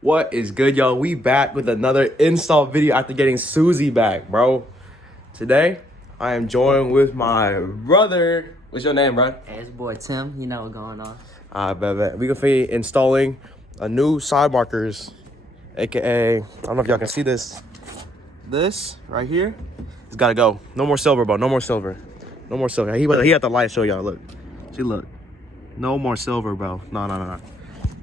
What is good, y'all? We back with another install video after getting Susie back, bro. Today, I am joined with my brother. What's your name, bro? Hey, it's boy Tim. You know what's going on. Bet. We gonna be installing a new side markers, aka I don't know if y'all can see this. This right here, it's gotta go. No more silver, bro. No more silver. No more silver. He had the light show y'all. Look, see, look. No more silver, bro. No.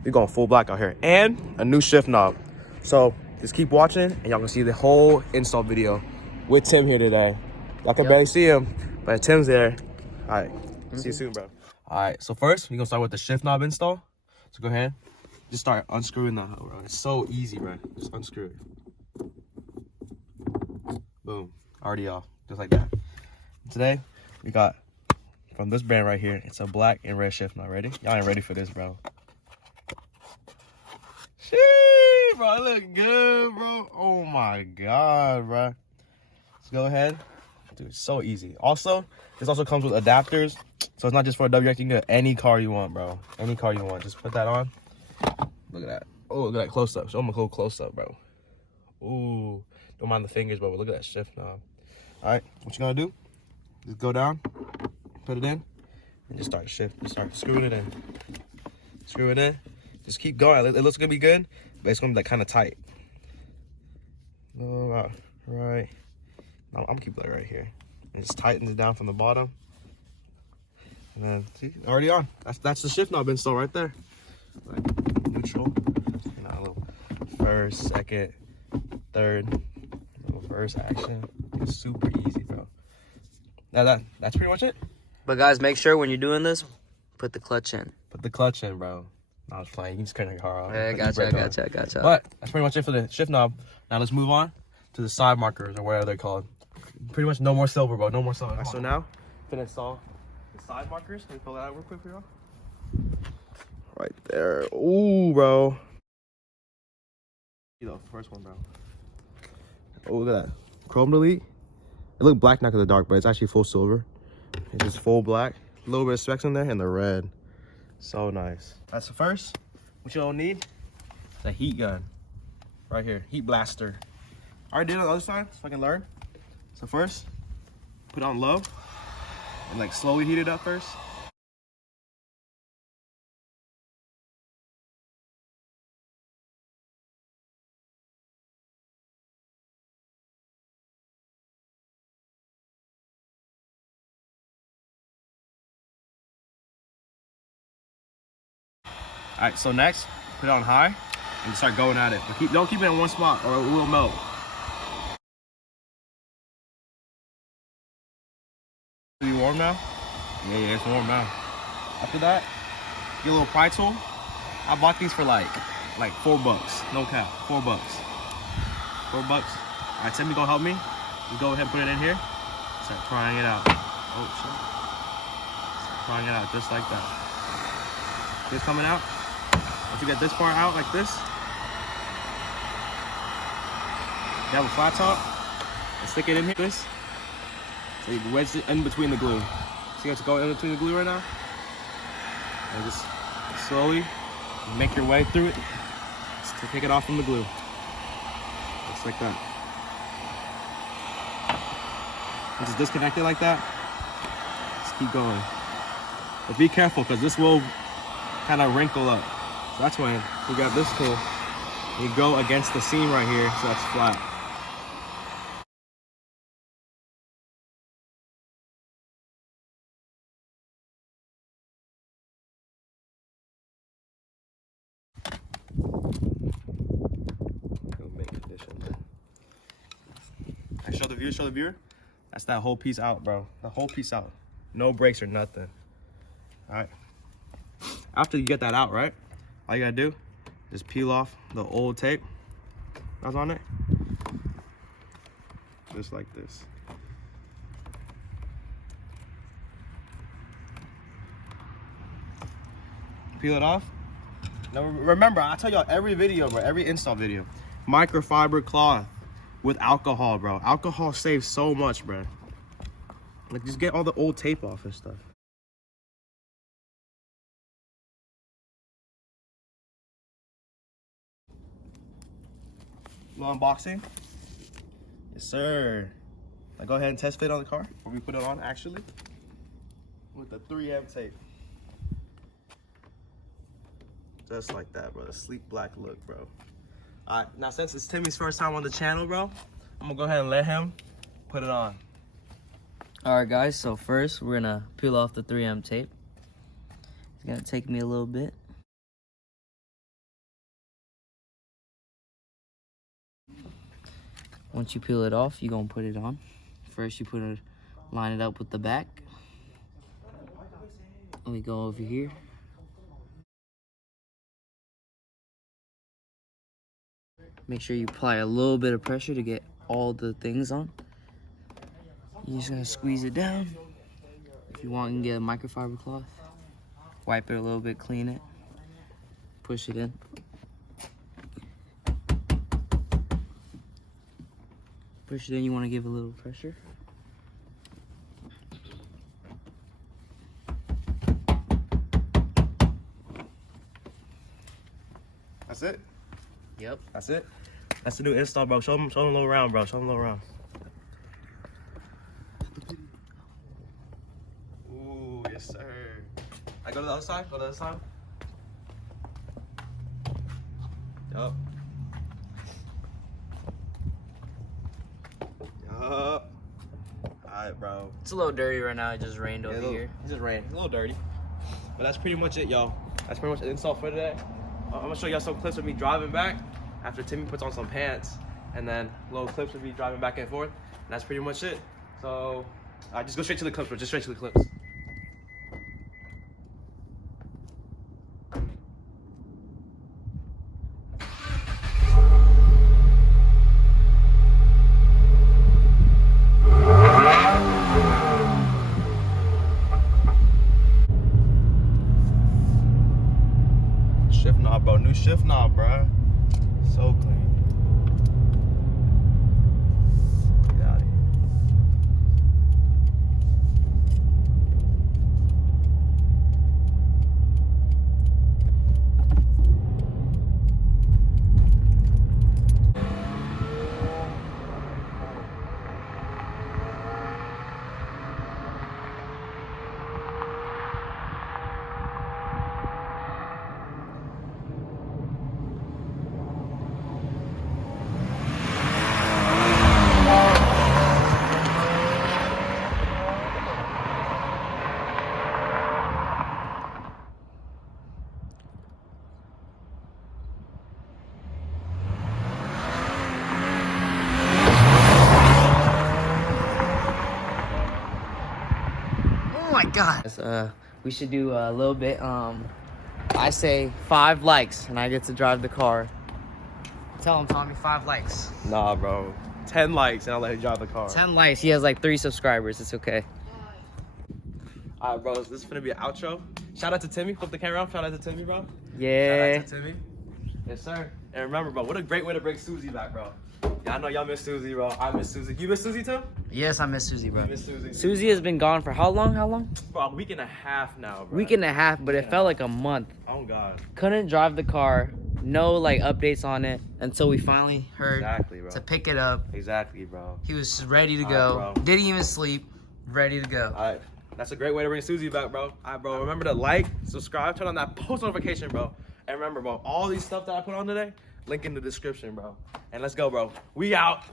We going full black out here, and a new shift knob. So just keep watching, and y'all can see the whole install video with Tim here today. Y'all can barely see him, but Tim's there. All right, see you soon, bro. All right, so first we gonna start with the shift knob install. So go ahead, just start unscrewing that, bro. It's so easy, bro. Just unscrew it. Boom, already off, just like that. Today we got from this brand right here. It's a black and red shift knob. Ready? Y'all ain't ready for this, bro. Shit, bro, it look good, bro. Oh my god, bro. Let's go ahead. Dude, it's so easy. Also, this also comes with adapters. So it's not just for a WRX. You can get any car you want, bro. Any car you want. Just put that on. Look at that. Oh, look at that close up. Show them a cool close up, bro. Ooh. Don't mind the fingers, bro. But look at that shift knob. Alright, what you gonna do? Just go down, put it in, and just start shift. Just start screwing it in. Screw it in. Just keep going. It looks gonna be good, but it's gonna be like kind of tight. All right. No, I'm gonna keep that right here. And just tightens it down from the bottom. And then see, already on. That's the shift knob install right there. Like neutral. And a little first, second, third, little reverse action. It's super easy, bro. Now that's pretty much it. But guys, make sure when you're doing this, put the clutch in. Put the clutch in, bro. I was playing. You can just turn your car off. Yeah, gotcha. But that's pretty much it for the shift knob. Now let's move on to the side markers or whatever they're called. Pretty much no more silver, bro. No more silver. So now, I'm gonna install the side markers. Can you pull that out real quick for y'all? Right there. Ooh, bro. You know, first one, bro. Oh, look at that. Chrome delete. It looked black now because of the dark, but it's actually full silver. It's just full black. A little bit of specs in there and the red. So nice. That's the first. What you don't need is a heat gun. Right here. Heat blaster. I already did it on the other side so I can learn. So first, put it on low and like slowly heat it up first. All right, so next, put it on high and start going at it. But don't keep it in one spot or it will melt. Is it warm now? Yeah, it's warm now. After that, get a little pry tool. I bought these for like $4. No cap, $4. $4. All right, Tim, you gonna help me? You go ahead and put it in here. Start prying it out. Oh shit. Start prying it out just like that. See it coming out? Once you get this part out like this, you have a flat top, and stick it in here. This, so you can wedge it in between the glue. See what's going in between the glue right now? And just slowly make your way through it to take it off from the glue. Just like that. And just disconnect it like that. Just keep going. But be careful because this will kind of wrinkle up. So that's when you got this tool. You go against the seam right here so that's flat. Show the viewer. That's that whole piece out, bro. The whole piece out. No brakes or nothing. All right. After you get that out, right? All you gotta do is peel off the old tape that's on it. Just like this. Peel it off. Now remember, I tell y'all every video, bro, every install video, microfiber cloth with alcohol, bro. Alcohol saves so much, bro. Like, just get all the old tape off and stuff. Little unboxing. Yes, sir. Now go ahead and test fit on the car before we put it on, actually. With the 3M tape. Just like that, bro. The sleek black look, bro. All right, now since it's Timmy's first time on the channel, bro, I'm gonna go ahead and let him put it on. All right, guys. So first, we're gonna peel off the 3M tape. It's gonna take me a little bit. Once you peel it off, you're gonna put it on. First, you line it up with the back. We go over here. Make sure you apply a little bit of pressure to get all the things on. You're just gonna squeeze it down. If you want, you can get a microfiber cloth. Wipe it a little bit, clean it. Push it in. Push it in, you wanna give a little pressure. That's it? Yep. That's it? That's the new install, bro. Show them a little round, bro. Show them a little round. Ooh, yes, sir. I go to the other side? Go to the other side? Yup. Yup. Alright, bro. It's a little dirty right now. It just rained over here. It just rained. It's a little dirty. But that's pretty much it, y'all. That's pretty much the install for today. I'm gonna show y'all some clips of me driving back after Timmy puts on some pants, and then little clips of me driving back and forth. And that's pretty much it. So, just go straight to the clips, bro. Just straight to the clips. Shift knob, bro. New shift knob, bro. So clean. Get out of here. Oh my God. We should do a little bit. I say 5 likes, and I get to drive the car. Tell him, Tommy, 5 likes. Nah, bro. 10 likes, and I'll let you drive the car. 10 likes. He has like 3 subscribers. It's okay. All right, bro. This is gonna be an outro. Shout out to Timmy. Flip the camera off. Shout out to Timmy, bro. Yeah. Shout out to Timmy. Yes, sir. And remember, bro, what a great way to bring Susie back, bro. Yeah, I know y'all miss Susie, bro. I miss Susie. You miss Susie too? Yes, I miss Susie, bro. You miss Susie. Susie has been gone for how long? How long? For a week and a half now, bro. Week and a half, but it felt like a month. Oh God. Couldn't drive the car. No like updates on it until we finally heard Exactly, bro. to pick it up. Exactly, bro. He was ready to All go. right, bro. Didn't even sleep. Ready to go. All right. That's a great way to bring Susie back, bro. All right, bro. Remember to like, subscribe, turn on that post notification, bro. And remember, bro, all these stuff that I put on today, link in the description, bro. And let's go, bro. We out.